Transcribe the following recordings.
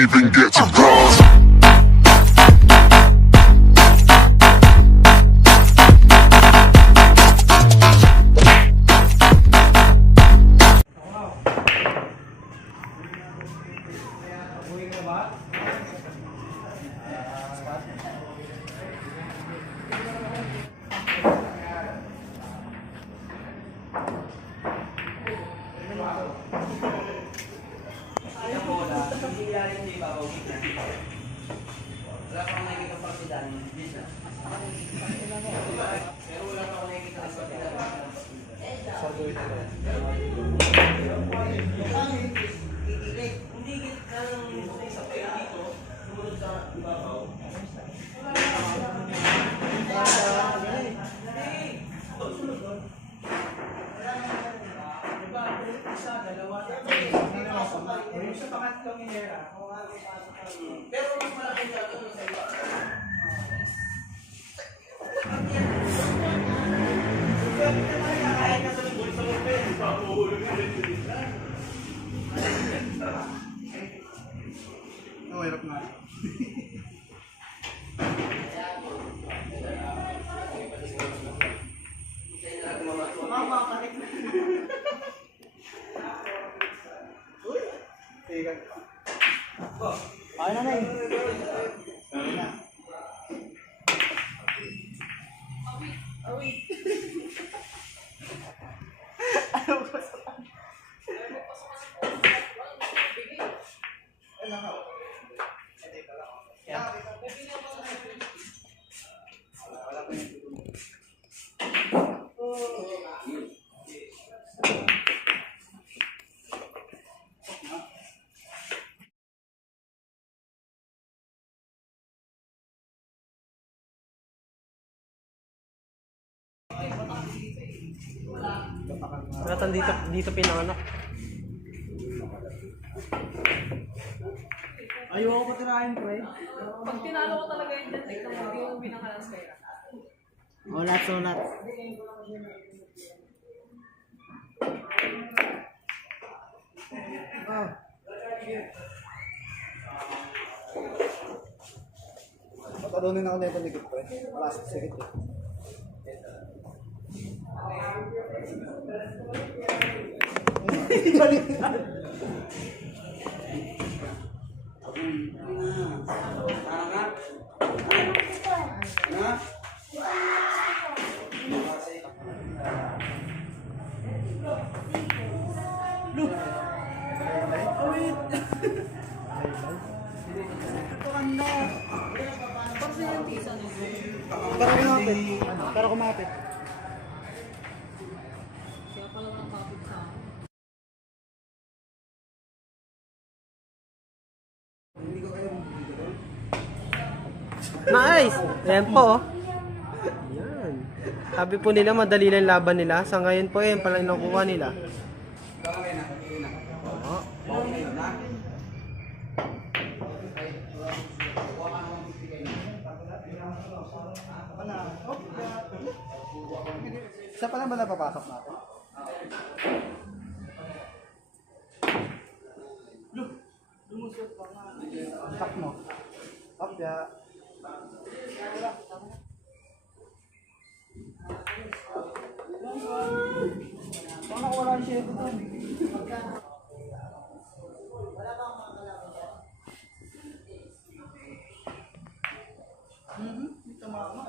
even get to cross. Wala pa akong nakikita ang partidan. Pero wala pa akong nakikita ang partidan. Hindi ka ng isa pa yun dito. Sumunod sa ibabaw. Isa, dalawa. Yung sa pangatlong inera. Pero mas malaki siya doon sa iba. Kaya ka sa lingkod sa lupa, papuhulog na rin yun. Nawirap na. Ay na na eh. Ay na. Wala dito pinanganak. Ayaw ko patirahin, pre. Pag tinalo ko talaga yung detek na hindi yung binakalas kaya. Ulat. Patalunin ako na ito ligit, pre. Last second eh. Baliktad. Para kumapit. Kaya pala lang kapit sa akin. Nice! Ayan po. Ayan. Sabi po nila madali lang laban nila. Sa ngayon po ayan pala yung nakuha nila. Isa pa lang ba napapasok natin? Lumusot pa nga. Tak mo. Opya. Parang wala ang share doon. Ito mama.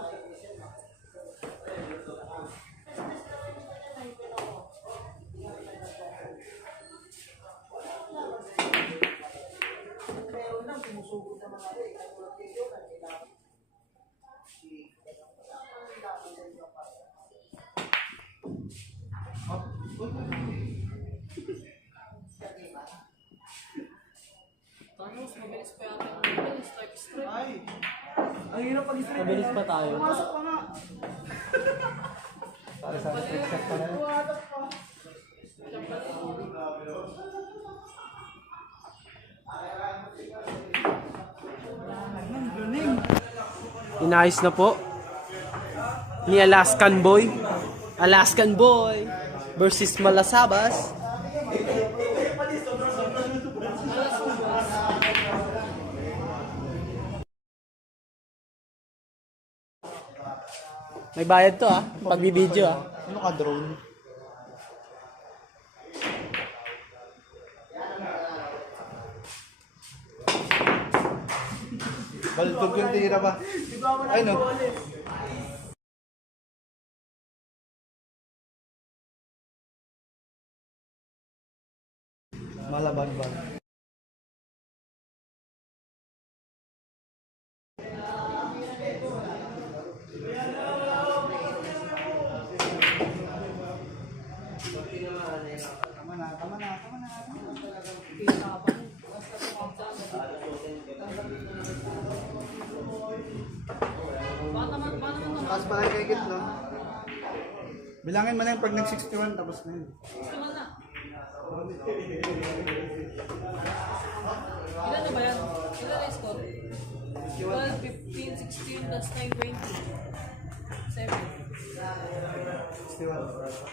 Tapos mabilis pa yata yung strike. Ay! Ang hirap pag-straight. Mabilis pa tayo. Pumasok pa nga. Para sa straight shot pa rin. Pumasok pa. Inayos na po ni Alaskan Boy. Alaskan Boy versus Malasabas. May bayad to ah. Pagbibideo ah. Ano ka, drone? Baltog yung tira ba? Ay no. Malaban ba? Tama na, tama na, tama na. Tapos pala kay Kit, no? Bilangin mo na yung pag nag-61, tapos na yun. Ilan na ba yan? Ilan na yung score? 12, 15, 16, plus 9, 20. 7. 61.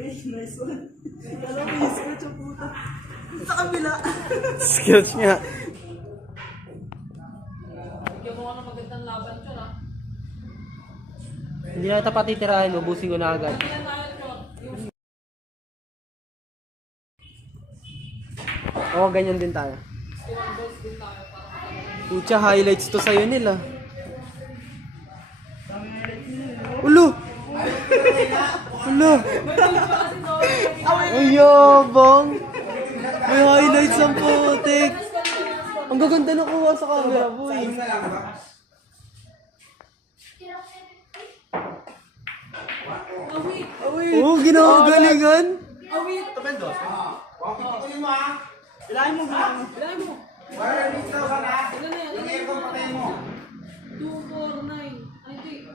Nice one. Alam mo, scratch ang puta. Sa kabila. Skills niya. Bigyan mo ka ng magandang laban ko na. Hindi na ito patitirahin. Ubusin ko na agad. Ano yan tayo ko? Yung Oo, ganyan din tayo. score goals din tayo para Pucha, highlights to sa'yo nila. Ulo! Ulo! Ay, yabang! May highlights ang putik! Ang gaganda na kuha sa camera, boy. Awit! Oo, ginagalingan. Awit! Bilangin mo, bilangin mo. Bilangin mo! Wala dito ka na. Ilan na yan? Yung aircon patay mo. 2, 4, 9. Ay, hindi. 2.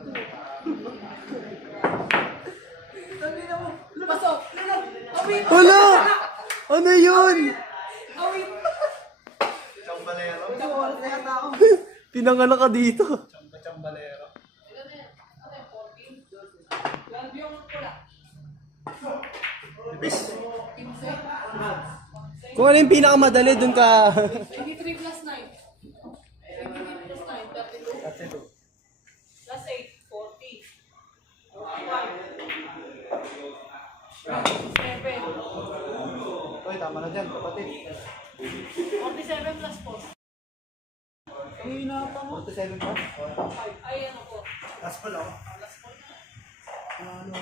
Pasok! Awit! Wala! Ano yun? Awit! Chambalero. Chambalero kaya tao. Pinanganak ka dito. Chambalero. Ilan na yan? Ano yan? 14? 12 yung pula. Bis. 15? Kung ano yung pinakamadali, dun ka. 23 plus 9. 23 plus 9, 32. That's it. Plus 8, 40. 7. Uy, tama na dyan, kapatid. 47 plus 4. Ang hinapa mo. 47 pa? 5. Ay, ano po? Last pala ako. Plus 4. Ano?